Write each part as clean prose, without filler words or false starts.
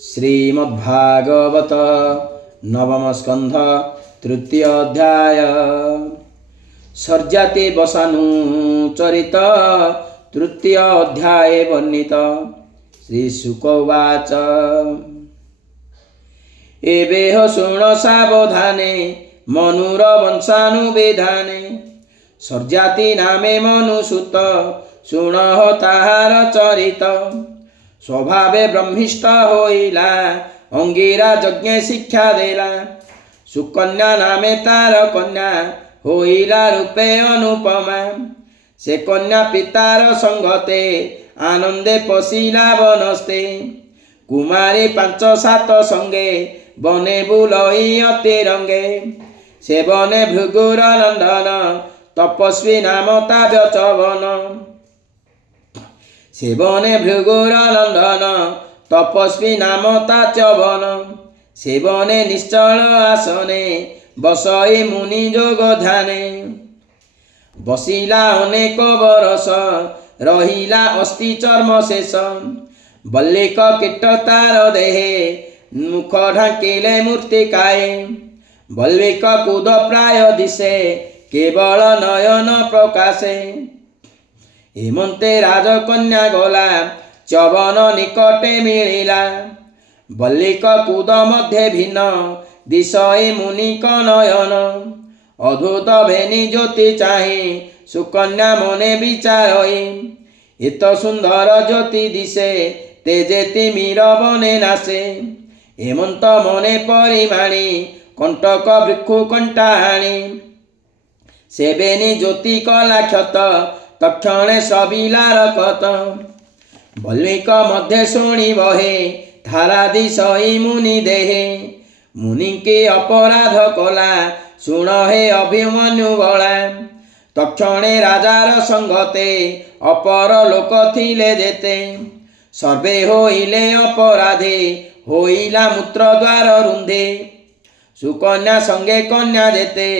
श्रीमद्भागवत नवम स्कंध तृतीय अध्याय सर्जाति वसानु चरित तृतीय अध्याय वर्णित। श्रीशुक उवाच एवेह शृण सावधाने मनुर वंशानुवेधाने सर्जाति नामे मनुसुत शृणः ताहार चरित। स्वभावे ब्रह्मिष्ठ होइला अंगिरा यज्ञ शिक्षा देला। सुकन्या नामे तार कन्या होइला रूपे अनुपमा। से कन्या पितार संगते आनंदे पशिला वनस्ते। कुमारी 5-7 संगे बने बुलई अति रंगे। से बने भृगुर नंदन तपस्वी नाम ता व्यचवन। से बने भृगुर नंदन तपस्वी नाम ता च्यवन। से बने निश्चल आसने बसई मुनि जोग ध्याने। बसिला अनेक बरस रहिला अस्थि चर्म शेष। बल्लिक कीट तार देहे मुख ढांकिले मूर्तिकाए। बल्लिक कूद प्राय दिशे केवल नयन प्रकाशे। हेमंते राजकन्या गला च्यवन निकटे मिलिला। बल्लिक कूद मध्य भिन्न दिशई मुनिक नयन। अद्भुत भेनी ज्योति चाहि सुकन्या मने विचारई। इत सुंदर ज्योति दिशे तेजे तिमिर बने नाशे। हेमंत मने परिमाणी कंटक वृक्षु कंटाणी। से बेनी ज्योति कला क्षत तक्षणे सबिलार कत। बल्लिक मध्य शुणी बहे धारादि सही मुनि देहे। मुनि के अपराध कला शुण हे अभिमन्यु बला। तक्षणे राजार संगते अपर लोक थिले जेते। सर्वे होइले अपराधे होइला मूत्र द्वार रुंधे। सुकन्या संगे कन्या जेते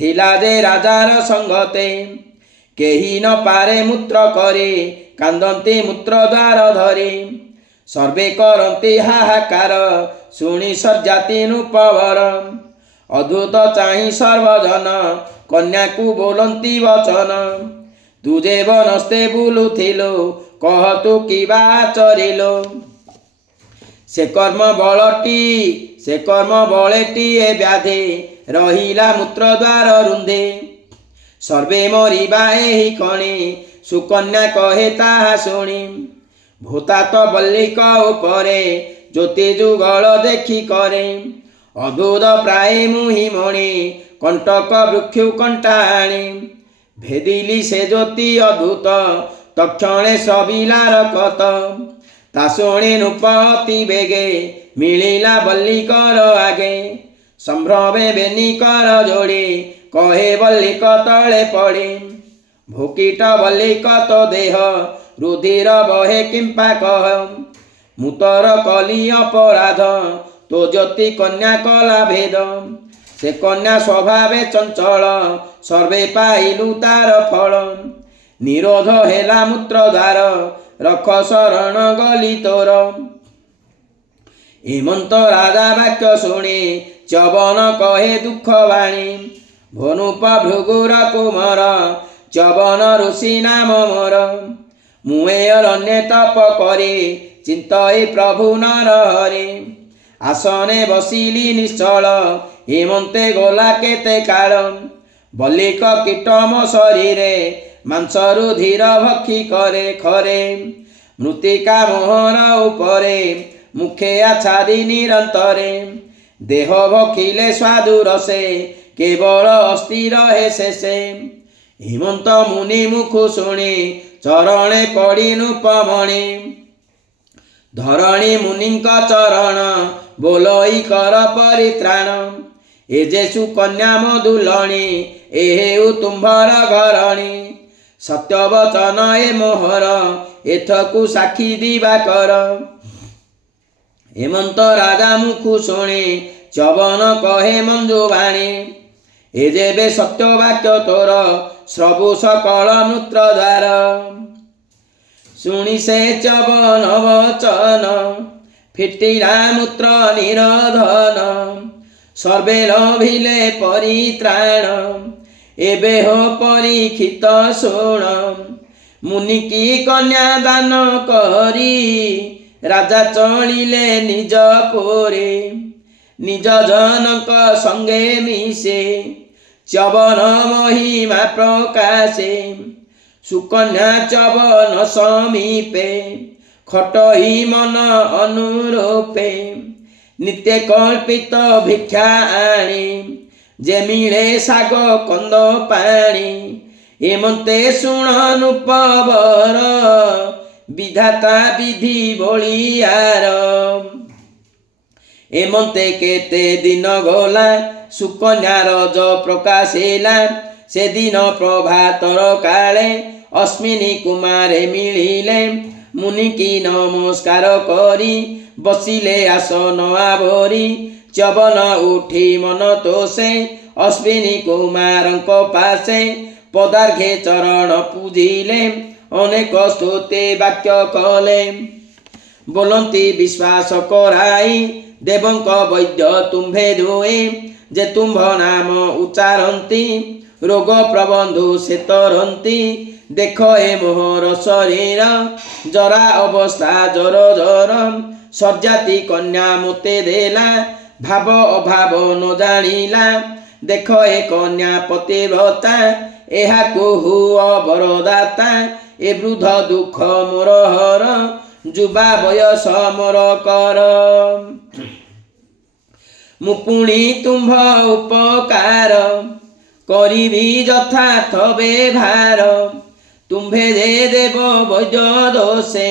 थिला जे राजार संगते। केही न पारे मूत्र करे कांदंती मूत्र द्वार धरे। सर्वे करंती हाहाकार शुणी सर्जाति नृपवर। अद्भुत चाहि सर्वजन कन्या को बोलंती वचन। तुझे वनस्ते बुलुथिलो कह तू किबा आचरिलो। से कर्म बलेटी ए व्याधे रहिला मूत्र द्वार रुंधे। सर्वे मरिबा एही कणे सुकन्या कहे ताहा शुणी। भूतात बल्लिक उपरे ज्योति जुगल देखी करे। अद्भुत प्राय मुहि मणि कंटक वृक्षु कंटाणी। भेदिली से ज्योति अद्भुत तक्षणे सबिलार कत। ता शुणी नृप अति बेगे मिलिला बल्लिकर आगे। संभ्रमे बेनिकर जोड़ी कहे बल्लिक तले पड़े। भूकिट बल्लिक तो देह रुधिर बहे किंपा कह। मुतर कली अपराध तो ज्योति कन्या कला भेद। से कन्या स्वभावे चंचल सर्वे पाइलु तार फल। निरोध हेला मूत्र द्वार रख शरण गली तोर। हेमंत राजा वाक्य शुणी च्यवन कहे दुख वाणी। भनुप भृगुर कुमार च्यवन ऋषि नाम मोर। मुए अरण्ये तप करे चिंतई प्रभु नर हरे। आसने बसिली निश्चल हेमंते गला केते काल। बल्लिक कीटम शरीरे मांसरु धीर भक्षी करे खरे। मृत्तिका मोहर उपरे मुखे आच्छादी निरंतरे। देह भक्षिले स्वादु रसे केवल अस्थिर हे शेषे। हेमंत मुनि मुखु शुणी चरणे पड़ी नृपमणि। धरणी मुनिंक चरण बोलई कर परित्राण। ए जे सुकन्या मधुलणी एहेउ तुम्भर घरणी। सत्य वचन ए मोहर एथकु साक्षी दिवाकर। हेमंत राजा मुखु शुणी च्यवन कहे मंजुवाणी। ए जेबे सत्य वाक्य तोर श्रवु सकल मूत्र द्वार। शुणी से च्यवन वचन ଫିଟିଲା ମୂତ୍ର ନିରୋଧନ ସର୍ବେ ଲୋଭିଲେ ପରିତ୍ରାଣ ଏବେ ହୋ ପରୀକ୍ଷିତ ଶୁଣ ମୁନି କି କନ୍ୟା ଦାନ କରି ରାଜା ଚଳିଲେ ନିଜ ପୁରେ ନିଜ ଜନଙ୍କ ସଙ୍ଗେ ମିଶେ ଚ୍ୟବନ ମହିମା ପ୍ରକାଶେ ସୁକନ୍ୟା ଚ୍ୟବନ ସମୀପେ ଖଟଇ ମନ ଅନୁରୂପେ ନିତ୍ୟ କଳ୍ପିତ ଭିକ୍ଷା ଆଣି ଯେ ମିଳେ ଶାଗ କନ୍ଦ ପାଣି ଏମନ୍ତେ ଶୁଣ ନୃପବର ବିଧାତା ବିଧି ବଳିଆର ଏମନ୍ତେ କେତେ ଦିନ ଗଲା ସୁକନ୍ୟାର ଯ ପ୍ରକାଶ ହେଲା ସେଦିନ ପ୍ରଭାତର କାଳେ ଅଶ୍ମିନୀ କୁମାରେ ମିଳିଲେ ମୁନି କି ନମସ୍କାର କରି ବସିଲେ ଆସନ ଆବରି ଚ୍ୟବନ ଉଠି ମନ ତୋଷେ ଅଶ୍ବିନୀ କୁମାରଙ୍କ ପାଶେ ପଦାର୍ଘେ ଚରଣ ପୂଜିଲେ ଅନେକ ସ୍ତୁତି ବାକ୍ୟ କଲେ ବୋଲନ୍ତି ବିଶ୍ୱାସ କରାଇ ଦେବଙ୍କ ବୈଦ୍ୟ ତୁମ୍ଭେ ଦୁହେଁ ଯେ ତୁମ୍ଭ ନାମ ଉଚ୍ଚାରନ୍ତି ରୋଗ ପ୍ରବନ୍ଧୁ ସେ ତରନ୍ତି ଦେଖ ଏ ମୋହର ଶରୀର ଜରା ଅବସ୍ଥା ଜର ଜର ସର୍ଜାତି କନ୍ୟା ମୋତେ ଦେଲା ଭାବ ଅଭାବ ନ ଜାଣିଲା ଦେଖ ଏ କନ୍ୟା ପତିବ୍ରତା ଏହାକୁ ହୁଅ ବରଦାତା ଏ ବୃଦ୍ଧ ଦୁଃଖ ମୋର ହର ଯୁବା ବୟସ ମୋର କର ମୁଁ ପୁଣି ତୁମ୍ଭ ଉପକାର କରିବି ଯଥାର୍ଥ ବ୍ୟବହାର ତୁମ୍ଭେ ଯେ ଦେବ ବୈଦ୍ୟ ଦୋଷେ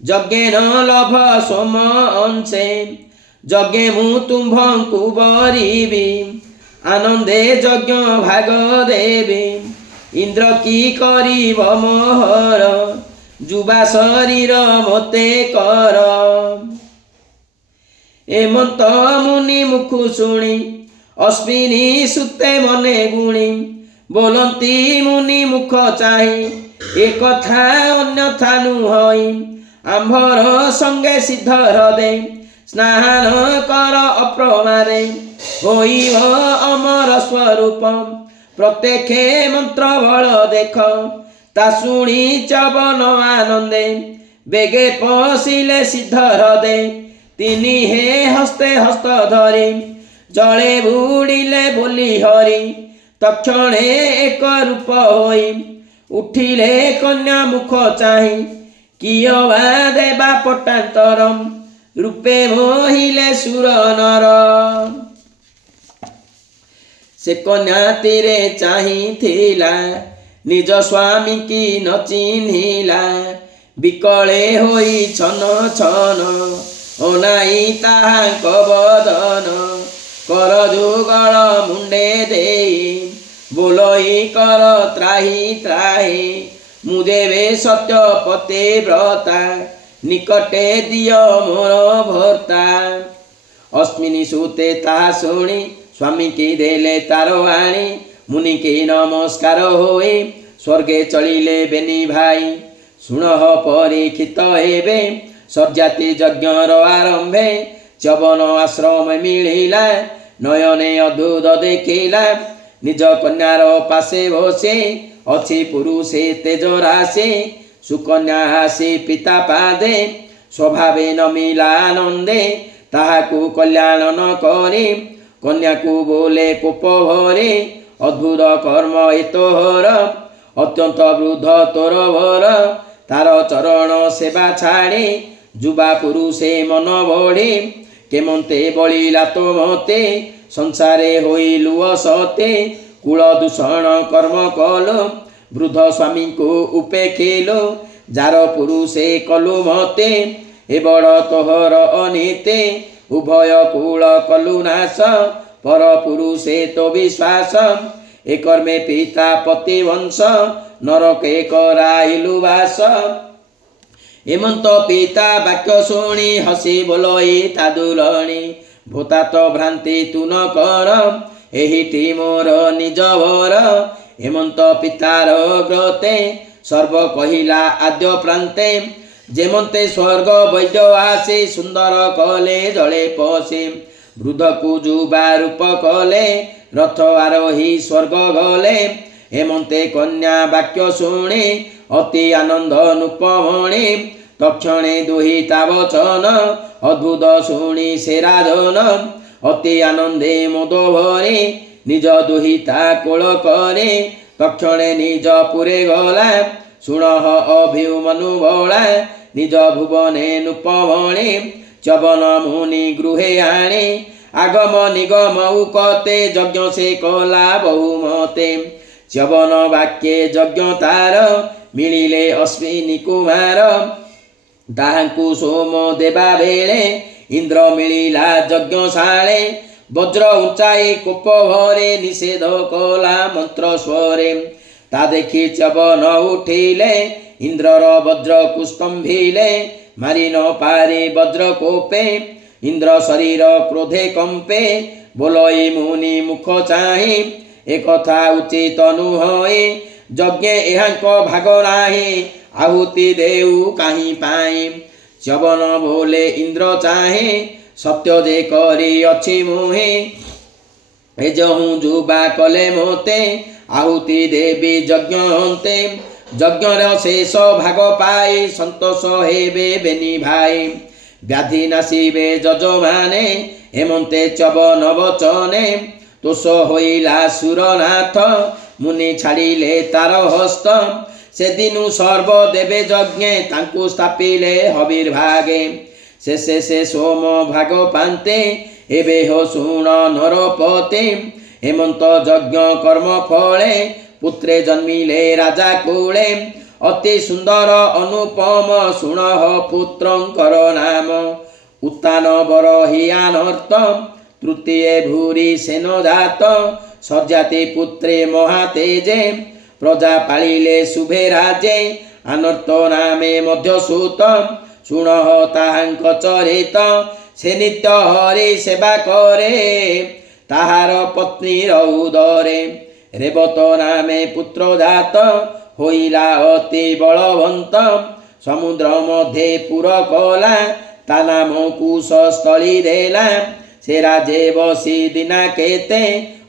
ଯଜ୍ଞେନ ଲଭ ସୋମ ଅଂଶେ ଯଜ୍ଞେ ମୁଁ ତୁମ୍ଭଙ୍କୁ ବରିବି ଆନନ୍ଦେ ଯଜ୍ଞ ଭାଗ ଦେବି ଇନ୍ଦ୍ର କି କରିବ ମୋହର ଯୁବା ଶରୀର ମୋତେ କର ଏମନ୍ତ ମୁନି ମୁଖୁ ଶୁଣି ଅଶ୍ବିନୀ ସୁତେ ମନେ ଗୁଣି ବୋଲନ୍ତି ମୁନି ମୁଖ ଚାହିଁ ଏ କଥା ଅନ୍ୟଥା ନୁହଇ ଆମ୍ଭର ସଙ୍ଗେ ସିଦ୍ଧ ହ୍ରଦେ ସ୍ନାନ କର ଅପ୍ରମାରେ ହୋଇବ ଅମର ସ୍ୱରୂପ ପ୍ରତ୍ୟକ୍ଷେ ମନ୍ତ୍ର ବଳ ଦେଖ ତା ଶୁଣି ଚ୍ୟବନ ଆନନ୍ଦେ ବେଗେ ପଶିଲେ ସିଦ୍ଧ ହ୍ରଦେ ତିନି ହେ ହସ୍ତେ ହସ୍ତ ଧରି ଜଳେ ବୁଡ଼ିଲେ ବୋଲି ହରି ତକ୍ଷଣେ ଏକ ରୂପ ହୋଇ ଉଠିଲେ କନ୍ୟା ମୁଖ ଚାହିଁ କିୟ ବା ଦେବା ପଟାନ୍ତର ରୂପେ ମୋହିଲେ ସୁର ନର ସେ କନ୍ୟାଟିରେ ଚାହିଁଥିଲା ନିଜ ସ୍ୱାମୀ କି ନ ଚିହ୍ନିଲା ବିକଳେ ହୋଇ ଛନ ଛନ ଅନାଇ ତାହାଙ୍କ ବଦନ କର ଯୁଗଳ ମୁଣ୍ଡେ ଦେଇ ବୋଲଇ କର ତ୍ରାହି ତ୍ରାହି ମୁଁ ଦେବେ ସତ୍ୟ ପତିବ୍ରତା ନିକଟେ ଦିଅ ମୋର ଭର୍ତ୍ତା ଅଶ୍ମିନୀ ସୁତେ ତାହା ଶୁଣି ସ୍ୱାମୀ କି ଦେଲେ ତାର ଆଣି ମୁନି କି ନମସ୍କାର ହୋଇ ସ୍ୱର୍ଗେ ଚଳିଲେ ବେନି ଭାଇ ଶୁଣ ପରୀକ୍ଷିତ ହେବେ ସର୍ଜାତି ଯଜ୍ଞର ଆରମ୍ଭେ ଚ୍ୟବନ ଆଶ୍ରମ ମିଳିଲା ନୟନେ ଅଦ୍ଭୁତ ଦେଖିଲା ନିଜ କନ୍ୟାର ପାଶେ ବସେ ଅଛି ପୁରୁଷେ ତେଜ ରାଶି ସୁକନ୍ୟା ଆସି ପିତା ପାଦେ ସ୍ୱଭାବେ ନମିଲା ଆନନ୍ଦେ ତାହାକୁ କଲ୍ୟାଣ ନ କରି କନ୍ୟାକୁ ବୋଲେ କୋପ ଭରେ ଅଦ୍ଭୁତ କର୍ମ ଏ ତୋହର ଅତ୍ୟନ୍ତ ବୃଦ୍ଧ ତୋର ଭର ତାର ଚରଣ ସେବା ଛାଡ଼ି ଯୁବା ପୁରୁଷେ ମନ ବଢ଼ି କେମନ୍ତେ ବଳିଲା ତ ମତେ ସଂସାରେ ହୋଇଲୁ ଅସତେ କୂଳ ଦୂଷଣ କର୍ମ କଲୁ ବୃଦ୍ଧ ସ୍ୱାମୀଙ୍କୁ ଉପେକ୍ଷିଲୁ ଯାର ପୁରୁଷେ କଲୁ ମତେ ଏ ବଡ଼ ତୋହର ଅନିତେ ଉଭୟ କୂଳ କଲୁ ନାଶ ପର ପୁରୁଷେ ତ ବିଶ୍ୱାସ ଏ କର୍ମେ ପିତା ପତି ବଂଶ ନରକେ କରାଇଲୁ ବାସ ଏମନ୍ତ ପିତା ବାକ୍ୟ ଶୁଣି ହସି ବୋଲଇ ତା ଦୁଲଣି ଭୂତାତ ଭ୍ରାନ୍ତି ତୁ ନ କର ଏହିଟି ମୋର ନିଜ ବର ଏମନ୍ତ ପିତାର ଗ୍ରତେ ସର୍ବ କହିଲା ଆଦ୍ୟ ପ୍ରାନ୍ତେ ଯେମନ୍ତେ ସ୍ୱର୍ଗ ବୈଦ୍ୟ ଆସେ ସୁନ୍ଦର କଲେ ଜଳେ ପଶେ ବୃଦ୍ଧକୁ ଯୁବା ରୂପ କଲେ ରଥ ଆରୋହୀ ସ୍ୱର୍ଗ ଗଲେ ହେମନ୍ତେ କନ୍ୟା ବାକ୍ୟ ଶୁଣି ଅତି ଆନନ୍ଦ ନୃପମଣି ତକ୍ଷଣେ ଦୁହିତା ବଚନ ଅଦ୍ଭୁତ ଶୁଣି ସେ ରାଜନ ଅତି ଆନନ୍ଦେ ମୋଦ ଭରି ନିଜ ଦୁହିତା କୋଳ କରି ତକ୍ଷଣେ ନିଜ ପୁରେ ଗଲା ଶୁଣଃ ଅଭିମନୁ ବଳା ନିଜ ଭୁବନେ ନୃପମଣି ଚ୍ୟବନ ମୁନି ଗୃହେ ଆଣି ଆଗମ ନିଗମ ଉକତେ ଯଜ୍ଞ ସେ କଲା ବହୁମତେ ଚ୍ୟବନ ବାକ୍ୟେ ଯଜ୍ଞ ତାର ମିଳିଲେ ଅଶ୍ବିନୀ କୁମାର ତାହାଙ୍କୁ ସୋମ ଦେବା ବେଳେ ଇନ୍ଦ୍ର ମିଳିଲା ଯଜ୍ଞଶାଳେ ବଜ୍ର ଉଞ୍ଚାଇ କୋପ ଭରେ ନିଷେଧ କଲା ମନ୍ତ୍ର ସ୍ୱରେ ତା ଦେଖି ଚ୍ୟବନ ଉଠିଲେ ଇନ୍ଦ୍ରର ବଜ୍ରକୁ ସ୍ତମ୍ଭିଲେ ମାରି ନ ପାରି ବଜ୍ର କୋପେ ଇନ୍ଦ୍ର ଶରୀର କ୍ରୋଧେ କମ୍ପେ ବୋଲଇ ମୁନି ମୁଖ ଚାହିଁ ଏକଥା ଉଚିତ ନୁହଁ ଯଜ୍ଞେ ଏହାଙ୍କ ଭାଗ ନାହିଁ ଆହୁତି ଦେଉ କାହିଁ ପାଇଁ ଚ୍ୟବନ ବୋଲେ ଇନ୍ଦ୍ର ଚାହେଁ ସତ୍ୟ ଯେ କରି ଅଛି ମୁହିଁ ଏ ଯହୁଁ ଯୁବା କଲେ ମୋତେ ଆହୁତି ଦେବି ଯଜ୍ଞ ଅନ୍ତେ ଯଜ୍ଞର ଶେଷ ଭାଗ ପାଇ ସନ୍ତୋଷ ହେବେ ବେନି ଭାଇ ବ୍ୟାଧି ନାସିବେ ଯଜମାନେ ହେମନ୍ତେ ଚ୍ୟବନ ବଚନେ ତୋଷ ହୋଇଲା ସୁରନାଥ ମୁନି ଛାଡ଼ିଲେ ତାର ହସ୍ତ ସେଦିନୁ ସର୍ବ ଦେବେ ଯଜ୍ଞେ ତାଙ୍କୁ ସ୍ଥାପିଲେ ହବିର୍ଭାଗେ ଶେଷେ ସେ ସୋମ ଭାଗ ପାନ୍ତେ ଏବେ ହୋ ଶୁଣ ନରପତେ ହେମନ୍ତ ଯଜ୍ଞ କର୍ମ ଫଳେ ପୁତ୍ରେ ଜନ୍ମିଲେ ରାଜା କୁଳେ ଅତି ସୁନ୍ଦର ଅନୁପମ ଶୁଣଃ ପୁତ୍ରଙ୍କର ନାମ ଉତ୍ତାନ ବରହିଆନର୍ତ ତୃତୀୟ ଭୂରି ସେନ ଜାତ ସଜାତି ପୁତ୍ରେ ମହାତେଜେ ପ୍ରଜା ପାଳିଲେ ଶୁଭେ ରାଜେ ଆନର୍ତ ନାମେ ମଧ୍ୟ ସୁତ ଶୁଣଃ ତାହାଙ୍କ ଚରିତ ସେ ନିତ୍ୟ ହରି ସେବା କରେ ତାହାର ପତ୍ନୀର ଉଦରେ ରେବତ ନାମେ ପୁତ୍ର ଜାତ ହୋଇଲା ଅତି ବଳବନ୍ତ ସମୁଦ୍ର ମଧ୍ୟେ ପୁର କଲା ତା ନାମ କୁଶସ୍ଥଳୀ ଦେଲା ସେ ରାଜେ ବସି ଦିନା କେତେ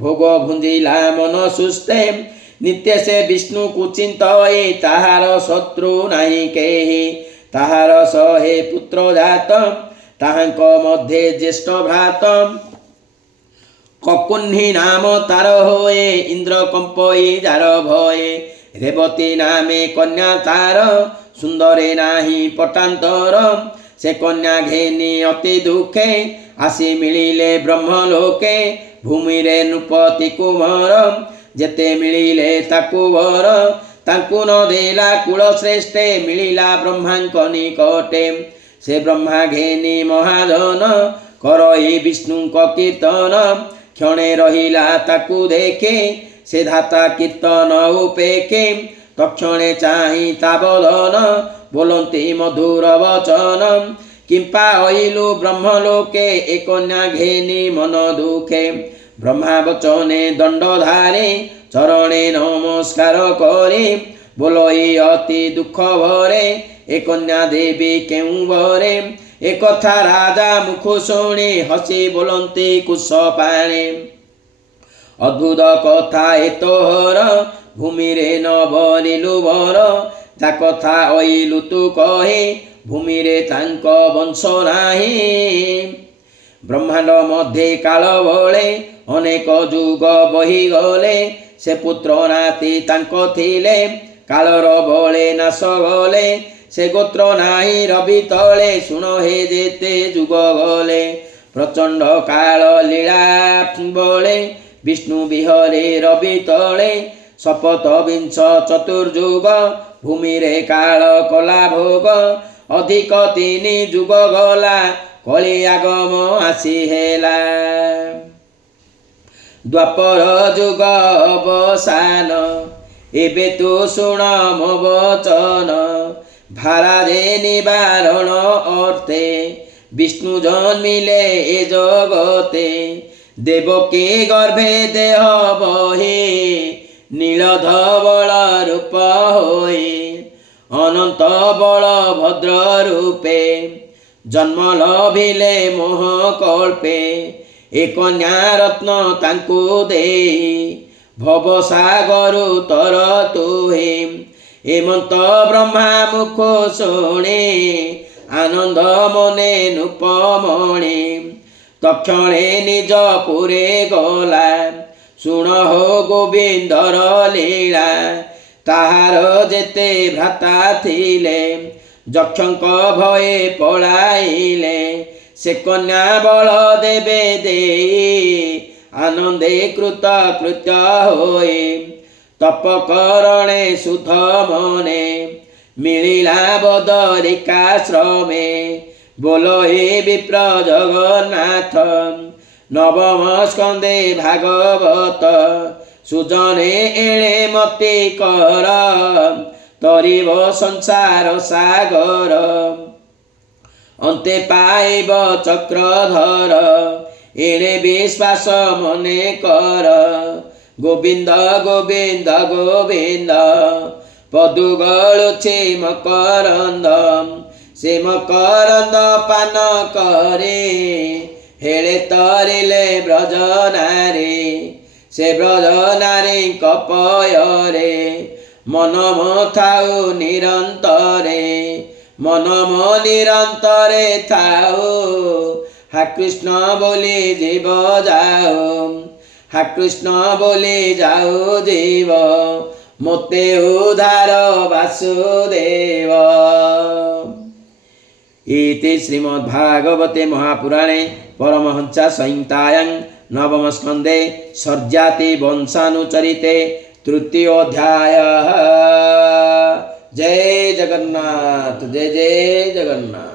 ଭୋଗ ଭୁଞ୍ଜିଲା ମନ ସୁସ୍ତେ ନିତ୍ୟ ସେ ବିଷ୍ଣୁକୁ ଚିନ୍ତଇ ତାହାର ଶତ୍ରୁ ନାହିଁ କେହି ତାହାର ଶହେ ପୁତ୍ର ଜାତ ତାହାଙ୍କ ମଧ୍ୟେ ଜ୍ୟେଷ୍ଠ ଭ୍ରାତ କକୁହ୍ନି ନାମ ତାର ହୋଏ ଇନ୍ଦ୍ର କମ୍ପଇ ଯାର ଭଏ ରେବତୀ ନାମେ କନ୍ୟା ତାର ସୁନ୍ଦରେ ନାହିଁ ପଟାନ୍ତର ସେ କନ୍ୟା ଘେନି ଅତି ଦୁଃଖେ ଆସି ମିଳିଲେ ବ୍ରହ୍ମଲୋକେ ଭୂମିରେ ନୃପତି କୁମର ଯେତେ ମିଳିଲେ ତାକୁ ବର ତାଙ୍କୁ ନ ଦେଲା କୁଳ ଶ୍ରେଷ୍ଠେ ମିଳିଲା ବ୍ରହ୍ମାଙ୍କ ନିକଟେ ସେ ବ୍ରହ୍ମା ଘେନି ମହାଜନ କରଇ ବିଷ୍ଣୁଙ୍କ କୀର୍ତ୍ତନ କ୍ଷଣେ ରହିଲା ତାକୁ ଦେଖେ ସେ ଧାତା କୀର୍ତ୍ତନ ଉପେକ୍ଷେ ତକ୍ଷଣେ ଚାହିଁ ତା ବଦନ ବୋଲନ୍ତି ମଧୁର ବଚନ କିମ୍ପା ଅଇଲୁ ବ୍ରହ୍ମଲୋକେ ଏ କନ୍ୟା ଘେନି ମନ ଦୁଃଖେ ବ୍ରହ୍ମା ବଚନେ ଦଣ୍ଡଧାରେ ଚରଣେ ନମସ୍କାର କରି ବୋଲଇ ଅତି ଦୁଃଖ ଭରେ ଏ କନ୍ୟା ଦେବୀ କେଉଁ ବରେ ଏ କଥା ରାଜା ମୁଖ ଶୁଣି ହସି ବୋଲନ୍ତି କୁଶ ପାଣି ଅଦ୍ଭୁତ କଥା ଏ ତୋହର ଭୂମିରେ ନ ବନିଲୁ ବର ଯା କଥା ଅଇଲୁ ତୁ କହି ଭୂମିରେ ତାଙ୍କ ବଂଶ ନାହିଁ ବ୍ରହ୍ମାଣ୍ଡ ମଧ୍ୟେ କାଳ ବଳେ ଅନେକ ଯୁଗ ବହିଗଲେ ସେ ପୁତ୍ର ନାତି ତାଙ୍କ ଥିଲେ କାଳର ବଳେ ନାଶ ଗଲେ ସେ ଗୋତ୍ର ନାହିଁ ରବି ତଳେ ଶୁଣ ହେ ଯେତେ ଯୁଗ ଗଲେ ପ୍ରଚଣ୍ଡ କାଳ ଲୀଳା ବଳେ ବିଷ୍ଣୁ ବିହରେ ରବି ତଳେ ଶପଥ ବିଂଶ ଚତୁର୍ଯୁଗ ଭୂମିରେ କାଳ କଲା ଭୋଗ ଅଧିକ 3 ଯୁଗ ଗଲା କଳି ଆଗମ ଆସି ହେଲା ଦ୍ୱାପର ଯୁଗ ଅବସାନ ଏବେ ତୁ ଶୁଣ ମୋ ବଚନ ଭାରାରେ ନିବାରଣ ଅର୍ଥେ ବିଷ୍ଣୁ ଜନ୍ମିଲେ ଏ ଜଗତେ ଦେବକୀ ଗର୍ଭେ ଦେହ ବହି ନୀଳ ଧବଳ ରୂପ ହୋଇ ଅନନ୍ତ ବଳଭଦ୍ର ରୂପେ ଜନ୍ମ ଲଭିଲେ ମୋହ କଳ୍ପେ ଏ କନ୍ୟା ରତ୍ନ ତାଙ୍କୁ ଦେଇ ଭବସାଗରୁ ତର ତୁହେ ଏମନ୍ତ ବ୍ରହ୍ମା ମୁଖ ଶୁଣେ ଆନନ୍ଦ ମନେ ନୃପମଣି ତକ୍ଷଣେ ନିଜ ପୁରେ ଗଲା ଶୁଣ ହୋ ଗୋବିନ୍ଦର ଲୀଳା ତାହାର ଯେତେ ଭ୍ରାତା ଥିଲେ ଯକ୍ଷଙ୍କ ଭয়ে ପଳାଇଲେ ସେ କନ୍ୟା ବଳ ଦେବେ ଦେଇ ଆନନ୍ଦେ କୃତ କୃତ୍ୟ ହୋଇ ତପକରଣେ ଶୁଦ୍ଧ ମନେ ମିଳିଲା ବଦରିକାଶ୍ରମେ ବୋଲ ହେ ବିପ୍ର ଜଗନ୍ନାଥ ନବମ ସ୍କନ୍ଧେ ଭାଗବତ ସୁଜନେ ଏଣେ ମତେ କର ତରିବ ସଂସାର ସାଗର ଅନ୍ତେ ପାଇବ ଚକ୍ରଧର ଏଣେ ବିଶ୍ୱାସ ମନେ କର ଗୋବିନ୍ଦ ଗୋବିନ୍ଦ ଗୋବିନ୍ଦ ପଦୁ ଗଳୁଛି ମକରନ୍ଦ ସେ ମକରନ୍ଦ ପାନ କରେ ହେଳେ ତରିଲେ ବ୍ରଜ ନାରୀ ସେ ବ୍ରଜ ନାରୀଙ୍କ ପୟରେ ମନ ଥାଉ ନିରନ୍ତରେ ମନ ନିରନ୍ତରେ ଥାଉ हा कृष्ण बोले जीव जाओ हा कृष्ण बोले जाओ जीव मोते उद्धार वासुदेव। इति श्रीमद्भागवते महापुराणे परमहंस संहितायां नवम स्कंदे सर्जाति वंशानुचरिते तृतीयोऽध्यायः। जय जगन्नाथ जय जय जगन्नाथ।